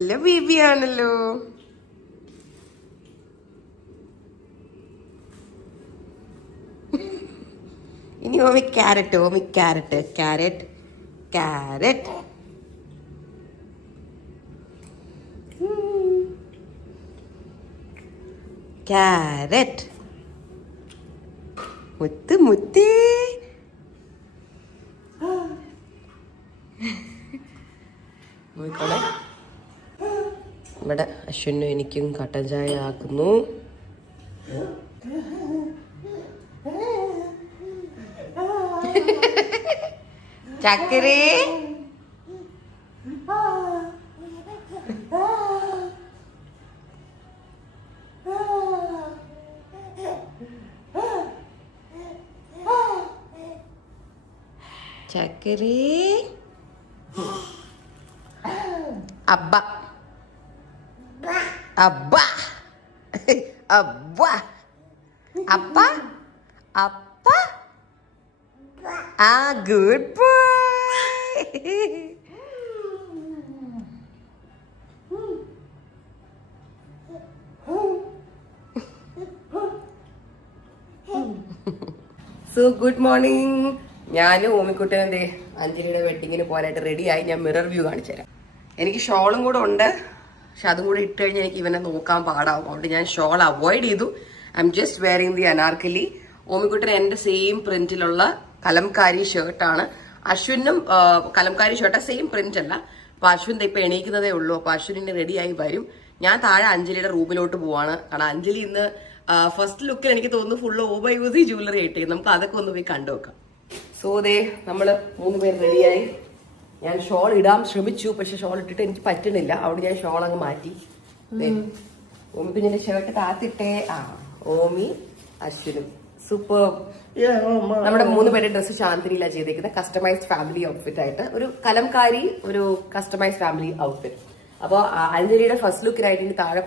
നല്ല ബേബിയാണല്ലോ. ഇനി ഓമി carrot carrot carrot carrot മുത്തേ നോക്കണേ. ഇവിടെ അശ്വിനും എനിക്കും കട്ടൻ ചായ ആക്കുന്നു. ചക്കരേ ചക്കരേ അബ്ബ അബ്ബ അബ്ബ അപ്പ അപ്പ ആ good boy. So good morning. ഞാനും ഓമിക്കുട്ടനും എന്തേ അഞ്ജലിയുടെ വെഡിങ്ങിന് പോകാനായിട്ട് റെഡിയായി. ഞാൻ മിറർ വ്യൂ കാണിച്ചു തരാം. എനിക്ക് ഷോളും കൂടെ ഉണ്ട്, പക്ഷെ അതും കൂടെ ഇട്ട് കഴിഞ്ഞാൽ എനിക്ക് ഇവനെ നോക്കാൻ പാടാവും. അതുകൊണ്ട് ഞാൻ ഷോൾ അവോയ്ഡ് ചെയ്തു. I am just wearing the anarkali. ഓമിക്കുട്ടൻ എന്റെ സെയിം പ്രിന്റിലുള്ള കലംകാരി ഷർട്ടാണ്. അശ്വിനും കലംകാരി ഷർട്ട് സെയിം പ്രിന്റ് അല്ല. അപ്പൊ അശ്വിൻ ഇപ്പൊ എണീക്കുന്നതേ ഉള്ളൂ. അപ്പൊ അശ്വിനെ റെഡിയായി വരും. ഞാൻ താഴെ അഞ്ജലിയുടെ റൂമിലോട്ട് പോവാണ്. കാരണം അഞ്ജലി ഇന്ന് ഫസ്റ്റ് ലുക്കിൽ എനിക്ക് തോന്നുന്നു ഫുള്ള് ഓബൈയൂസി ജ്വല്ലറി ആയിട്ട്. നമുക്ക് അതൊക്കെ ഒന്ന് പോയി കണ്ടുവെക്കാം. സോ ദേ നമ്മള് 3 പേര് റെഡിയായി. ഞാൻ ഷോൾ ഇടാൻ ശ്രമിച്ചു, പക്ഷെ ഷോൾ ഇട്ടിട്ട് എനിക്ക് പറ്റണില്ല. അവിടെ ഞാൻ ഷോൾ അങ്ങ് മാറ്റി. ഓമി കുഞ്ഞിന്റെ ഷർട്ട് താത്തിട്ടേ. ഓമി അശ്വിനും സൂപ്പർ. നമ്മുടെ 3 പേരുടെ ഡ്രസ്സ് ശാന്തിനിയിലാണ് ചെയ്തേക്കുന്നത്. കസ്റ്റമൈസ്ഡ് ഫാമിലി ഔട്ട്ഫിറ്റ് ആയിട്ട് ഒരു കലംകാരി, ഒരു കസ്റ്റമൈസ്ഡ് ഫാമിലി ഔട്ട്ഫിറ്റ്. അപ്പോൾ അഞ്ജലിയുടെ ഫസ്റ്റ് ലുക്കിനായിട്ട് താഴെ